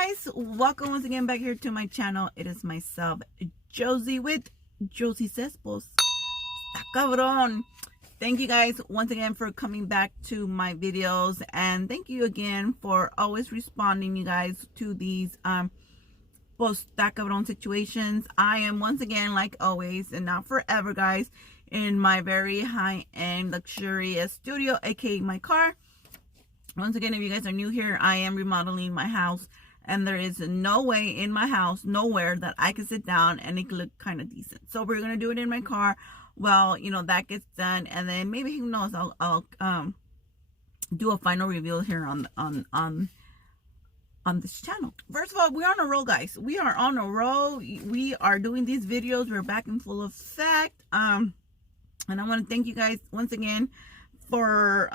guys, welcome once again back here to my channel. It is myself, Josie, with Josie Says Pues Está Cabrón. Thank you guys once again for coming back to my videos, and thank you again for always responding, you guys, to these Pues Está Cabrón situations. I am once again, like always and not forever, guys, in my very high-end luxurious studio, aka my car. Once again, if you guys are new here, I am remodeling my house, and there is no way in my house, nowhere, that I can sit down and it could look kind of decent. So we're going to do it in my car. Well, you know, that gets done, and then maybe, who knows, I'll do a final review here on this channel. First of all, we're on a roll, guys. We are on a roll. We are doing these videos. We're back in full effect. And I want to thank you guys once again for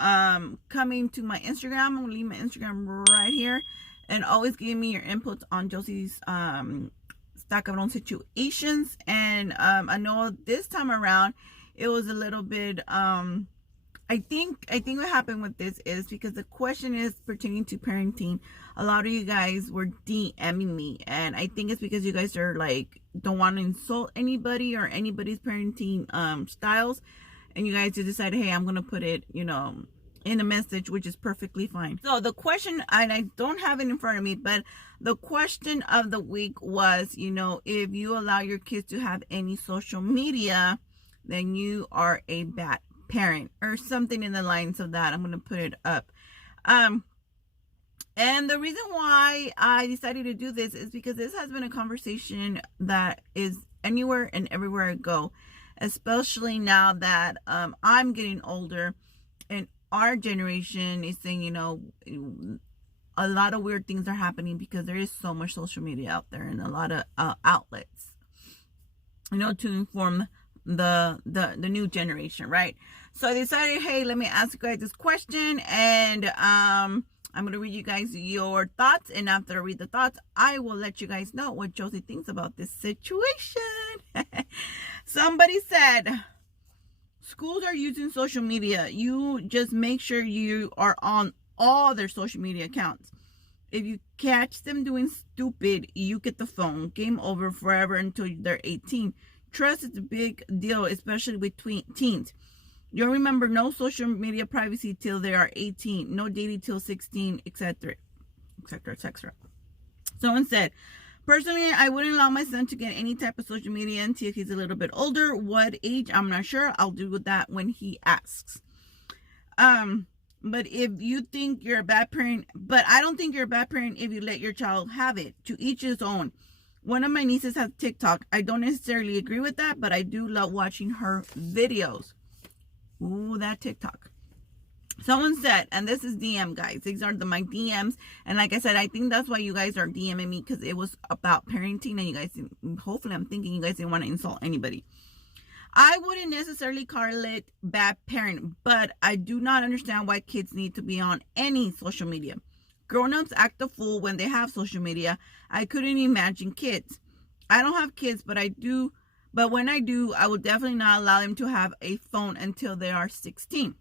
coming to my Instagram. I'm gonna leave my Instagram right here, and always give me your inputs on Josie's Está Cabrón situations. And I know this time around it was a little bit I think what happened with this is because the question is pertaining to parenting. A lot of you guys were DMing me, and I think it's because you guys are like, don't want to insult anybody or anybody's parenting styles. And you guys just decided, hey, I'm going to put it, you know, in a message, which is perfectly fine. So the question, and I don't have it in front of me, but the question of the week was, you know, if you allow your kids to have any social media, then you are a bad parent, or something in the lines of that. I'm going to put it up. And the reason why I decided to do this is because this has been a conversation that is anywhere and everywhere I go. Especially now that I'm getting older, and our generation is saying, you know, a lot of weird things are happening because there is so much social media out there, and a lot of outlets, you know, to inform the new generation, right? So I decided, hey, let me ask you guys this question, and I'm gonna read you guys your thoughts, and after I read the thoughts, I will let you guys know what Josie thinks about this situation. Somebody said, schools are using social media. You just make sure you are on all their social media accounts. If you catch them doing stupid, you get the phone. Game over forever until they're 18. Trust is a big deal, especially with teens. You'll remember no social media privacy till they are 18. No dating till 16, etc. etc. etc. Someone said, personally, I wouldn't allow my son to get any type of social media until he's a little bit older. What age? I'm not sure. I'll do with that when he asks. But if you think you're a bad parent, but I don't think you're a bad parent if you let your child have it. To each his own. One of my nieces has TikTok. I don't necessarily agree with that, but I do love watching her videos. Ooh, that TikTok. Someone said, and this is DM, guys. These are my DMs. And like I said, I think that's why you guys are DMing me, because it was about parenting. And you guys, hopefully I'm thinking you guys didn't want to insult anybody. I wouldn't necessarily call it bad parent, but I do not understand why kids need to be on any social media. Grown-ups act a fool when they have social media. I couldn't imagine kids. I don't have kids, but I do. But when I do, I will definitely not allow them to have a phone until they are 16.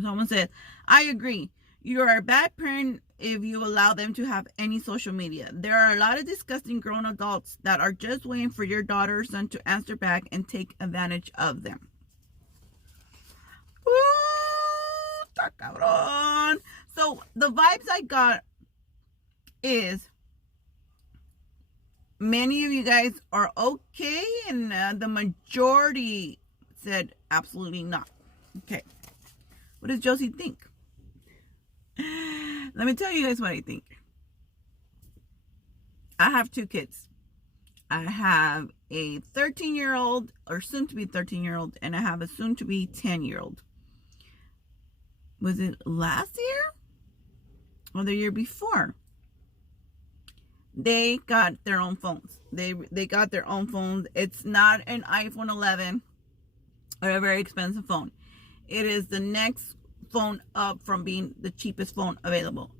Someone said, I agree. You are a bad parent if you allow them to have any social media. There are a lot of disgusting grown adults that are just waiting for your daughter or son to answer back and take advantage of them. Ooh, está cabrón. So the vibes I got is many of you guys are okay, and the majority said absolutely not. Okay. What does Josie think? Let me tell you guys what I think. I have two kids. I have a 13-year-old, or soon to be 13-year-old, and I have a soon to be 10-year-old. Was it last year or the year before? They got their own phones. They got their own phones. It's not an iPhone 11 or a very expensive phone. It is the next phone up from being the cheapest phone available.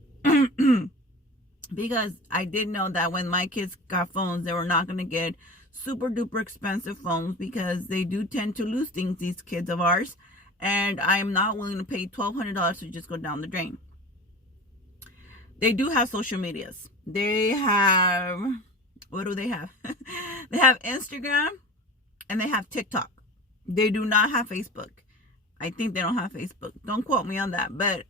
Because I did know that when my kids got phones, they were not going to get super duper expensive phones, because they do tend to lose things, these kids of ours. And I'm not willing to pay $1,200 to just go down the drain. they do have social medias. They have, what do they have? They have Instagram and they have TikTok. They do not have Facebook. I think they don't have Facebook. Don't quote me on that. But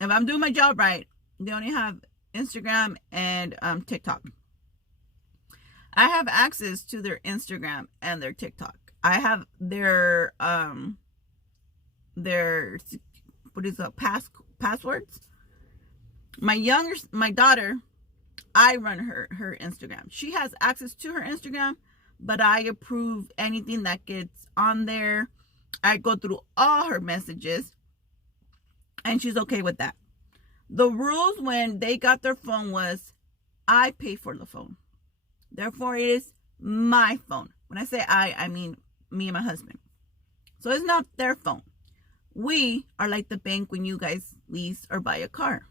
if I'm doing my job right, they only have Instagram and TikTok. I have access to their Instagram and their TikTok. I have their what is it, passwords. My daughter, I run her Instagram. She has access to her Instagram, but I approve anything that gets on there. I go through all her messages, and she's okay with that. The rules when they got their phone was, I pay for the phone. Therefore, it is my phone. When I say I mean me and my husband. So it's not their phone. We are like the bank when you guys lease or buy a car.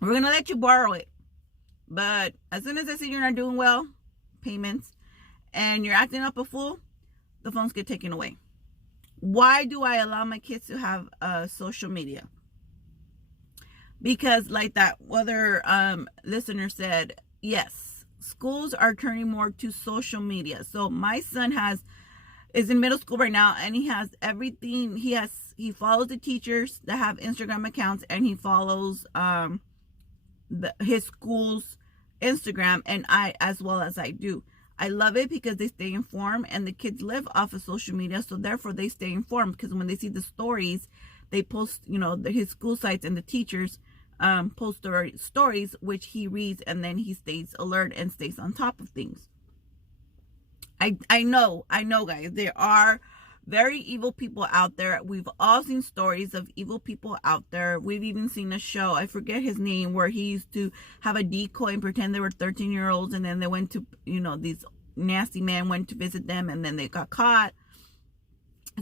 We're going to let you borrow it. But as soon as I see you're not doing well, payments, and you're acting up a fool, the phones get taken away. Why do I allow my kids to have social media? Because like that other listener said, yes, schools are turning more to social media. So my son is in middle school right now, and he has everything. He follows the teachers that have Instagram accounts, and he follows his school's Instagram, and I as well as I do. I love it because they stay informed, and the kids live off of social media, so therefore they stay informed, because when they see the stories, they post, his school sites, and the teachers post stories, which he reads, and then he stays alert and stays on top of things. I know, guys, there are very evil people out there. We've all seen stories of evil people out there. We've even seen a show, I forget his name, where he used to have a decoy and pretend they were 13-year-olds, and then they went to, these nasty men went to visit them, and then they got caught.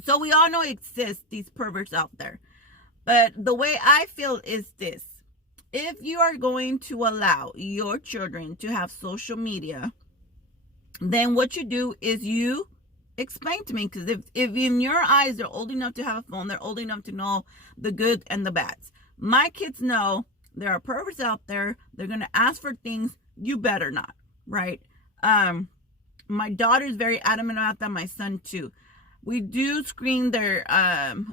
So we all know it exists, these perverts out there. But the way I feel is this: if you are going to allow your children to have social media, then what you do is you explain to me, because if in your eyes they're old enough to have a phone, they're old enough to know the good and the bads. My kids know there are perverts out there. They're going to ask for things. You better not, right? My daughter's very adamant about that. My son too. We do screen their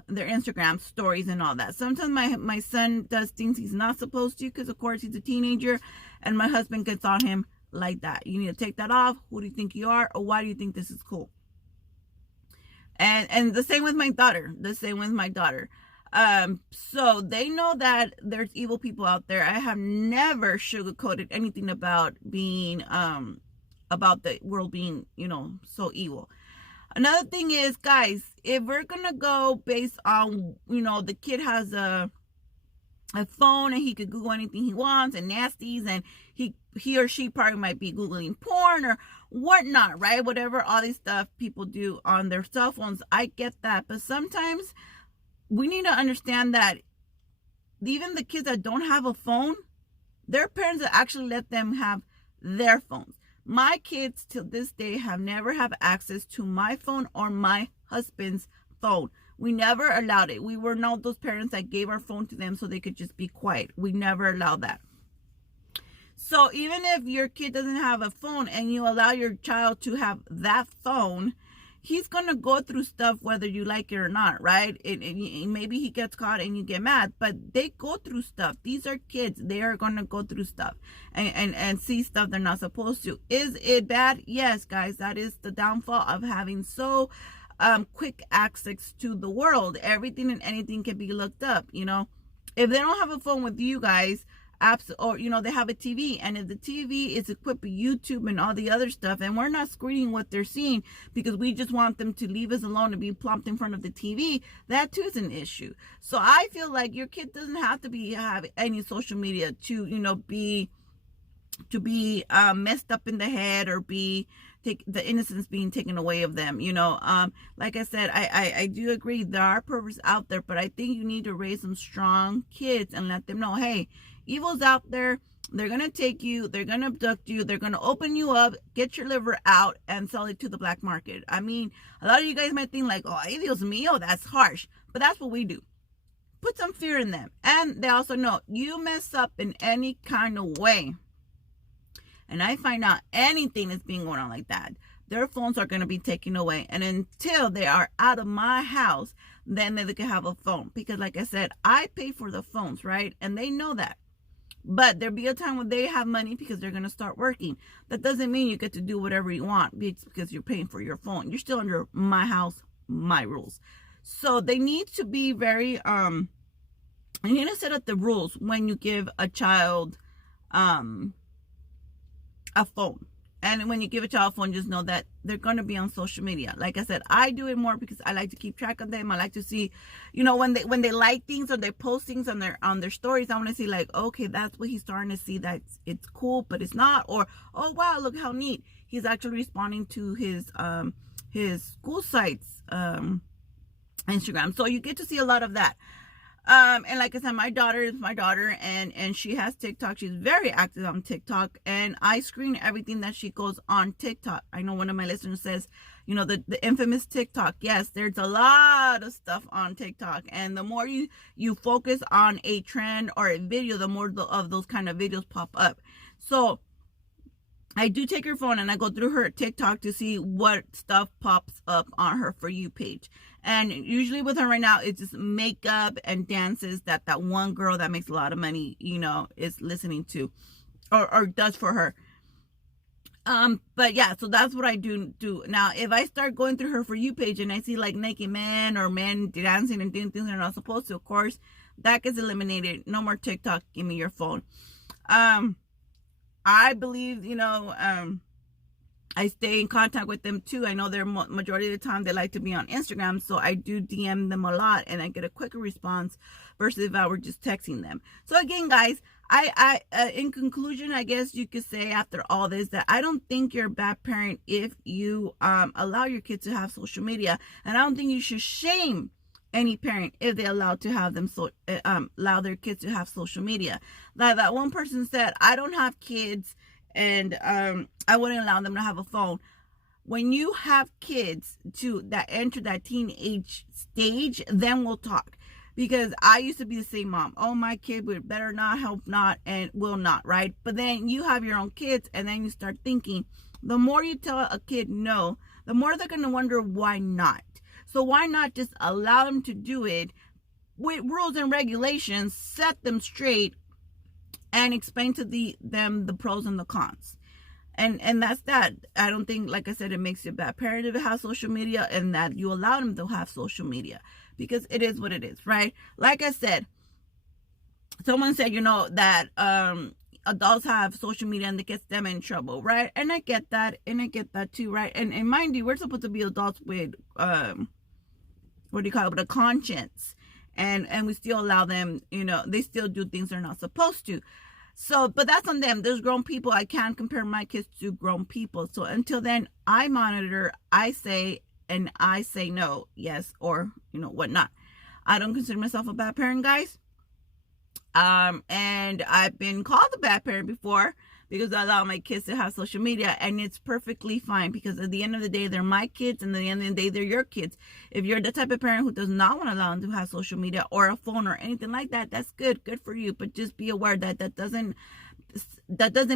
Instagram stories and all that. Sometimes my son does things he's not supposed to, because of course he's a teenager, and my husband gets on him like that. You need to take that off. Who do you think you are? Or why do you think this is cool? And the same with my daughter. So they know that there's evil people out there. I have never sugarcoated anything about being about the world being, so evil. Another thing is, guys, if we're gonna go based on, the kid has a phone and he could Google anything he wants, and nasties, and he or she probably might be Googling porn or whatnot, right? Whatever, all these stuff people do on their cell phones. I get that. But sometimes we need to understand that even the kids that don't have a phone, their parents actually let them have their phones. My kids till this day have never had access to my phone or my husband's phone. We never allowed it. We were not those parents that gave our phone to them so they could just be quiet. We never allowed that. So even if your kid doesn't have a phone and you allow your child to have that phone, he's going to go through stuff whether you like it or not, right? Maybe he gets caught and you get mad, but they go through stuff. These are kids. They are going to go through stuff and see stuff they're not supposed to. Is it bad? Yes, guys. That is the downfall of having so quick access to the world. Everything and anything can be looked up, If they don't have a phone with you guys, apps, or they have a TV, and if the TV is equipped with YouTube and all the other stuff, and we're not screening what they're seeing because we just want them to leave us alone and be plopped in front of the TV, that too is an issue. So I feel like your kid doesn't have to have any social media to be messed up in the head, or the innocence being taken away of them. Like I said, I do agree there are perverts out there, but I think you need to raise some strong kids and let them know, hey, evil's out there. They're going to take you. They're going to abduct you. They're going to open you up, get your liver out, and sell it to the black market. I mean, a lot of you guys might think like, oh, Dios mío, that's harsh. But that's what we do. put some fear in them. And they also know you mess up in any kind of way, and I find out anything is being going on like that, their phones are going to be taken away. And until they are out of my house, then they can have a phone. Because like I said, I pay for the phones, right? And they know that. But there'll be a time when they have money because they're going to start working. That doesn't mean you get to do whatever you want because you're paying for your phone. You're still under my house, my rules. So they need to be very, you need to set up the rules when you give a child, a phone. And when you give a child a phone, just know that they're going to be on social media. Like I said, I do it more because I like to keep track of them. I like to see, you know, when they like things or they post things on their stories, I want to see like, okay, that's what he's starting to see, that it's cool, but it's not. Or, oh, wow, look how neat. He's actually responding to his school site's Instagram. So you get to see a lot of that. And like I said, my daughter is my daughter, and she has TikTok. She's very active on TikTok, and I screen everything that she goes on TikTok. I know one of my listeners says, you know, the infamous TikTok. Yes, there's a lot of stuff on TikTok, and the more you focus on a trend or a video, the more of those kind of videos pop up. So I do take her phone and I go through her TikTok to see what stuff pops up on her For You page. And usually with her right now, it's just makeup and dances that one girl that makes a lot of money, you know, is listening to or does for her. But yeah, so that's what I do. Now, if I start going through her For You page and I see like naked men or men dancing and doing things they're not supposed to, of course, that gets eliminated. No more TikTok. Give me your phone. I believe, you know, I stay in contact with them too. I know they're majority of the time they like to be on Instagram, so I do DM them a lot and I get a quicker response versus if I were just texting them. So again, guys, I in conclusion, I guess you could say after all this that I don't think you're a bad parent if you allow your kids to have social media, and I don't think you should shame any parent if they allow their kids to have social media. Like that one person said, I don't have kids and I wouldn't allow them to have a phone. When you have kids that enter that teenage stage, then we'll talk. Because I used to be the same mom. Oh, my kid would better not, help not, and will not, right? But then you have your own kids, and then you start thinking, the more you tell a kid no, the more they're going to wonder why not. So why not just allow them to do it with rules and regulations, set them straight, and explain to them the pros and the cons. And that's that. I don't think, like I said, it makes you a bad parent if it has social media and that you allow them to have social media. Because it is what it is, right? Like I said, someone said, you know, that adults have social media and it gets them in trouble, right? And I get that. And I get that too, right? And mind you, we're supposed to be adults with, what do you call it, with a conscience. And we still allow them, you know, they still do things they're not supposed to. So, but that's on them. There's grown people. I can't compare my kids to grown people. So until then, I monitor, I say no, yes, or, you know, whatnot. I don't consider myself a bad parent, guys. And I've been called a bad parent before because I allow my kids to have social media, and it's perfectly fine because at the end of the day, they're my kids, and at the end of the day, they're your kids. If you're the type of parent who does not want to allow them to have social media or a phone or anything like that, that's good for you. But just be aware that that doesn't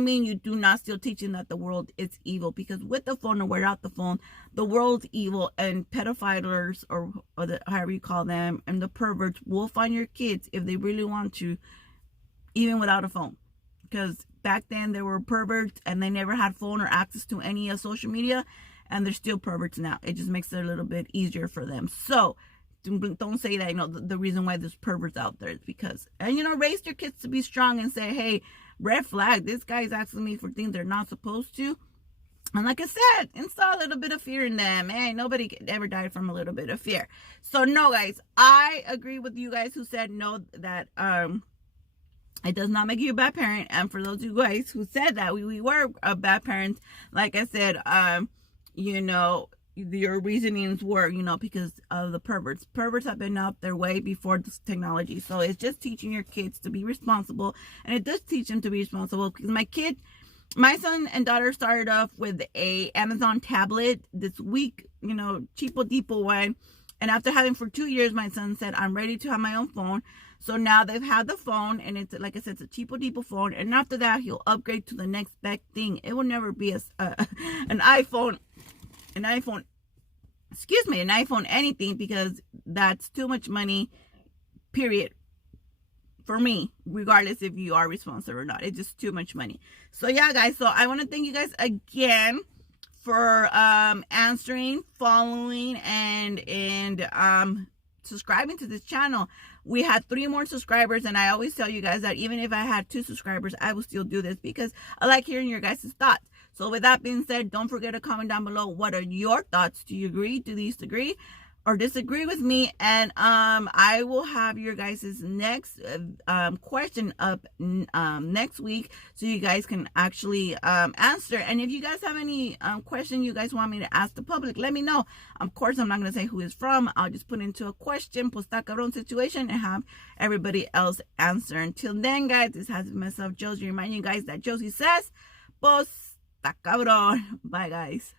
mean you do not still teaching that the world is evil, because with the phone or without the phone, the world's evil, and pedophiles or however you call them, and the perverts will find your kids if they really want to, even without a phone. Because back then there were perverts and they never had phone or access to any social media, and they're still perverts now. It just makes it a little bit easier for them. So don't say that, you know, the reason why there's perverts out there is because, and you know, raise your kids to be strong and say, hey, red flag, this guy's asking me for things they're not supposed to. And like I said, install a little bit of fear in them. Hey, nobody ever died from a little bit of fear. So no, guys, I agree with you guys who said no, that it does not make you a bad parent. And for those of you guys who said that we were a bad parents, like I said, you know, your reasonings were, you know, because of the perverts. Perverts have been out their way before this technology. So it's just teaching your kids to be responsible. And it does teach them to be responsible, because my son and daughter started off with a Amazon tablet this week, you know, cheapo deepo one. And after having for 2 years, my son said, I'm ready to have my own phone. So now they've had the phone, and it's, like I said, it's a cheapo deepo phone. And after that, he'll upgrade to the next best thing. It will never be an iPhone, an iPhone anything, because that's too much money, period. For me, regardless if you are responsible or not, it's just too much money. So yeah, guys, so I want to thank you guys again for answering, following, and subscribing to this channel. We had 3 more subscribers, and I always tell you guys that even if I had 2 subscribers, I will still do this because I like hearing your guys' thoughts. So with that being said, don't forget to comment down below, what are your thoughts? Do you agree, do you disagree, or disagree with me? And I will have your guys' next question up next week, so you guys can actually answer. And if you guys have any question you guys want me to ask the public, let me know. Of course, I'm not going to say who it's from. I'll just put into a question, pues está cabrón situation, and have everybody else answer. Until then, guys, this has been myself, Josie, reminding you guys that Josie says, pues está cabrón. Bye, guys.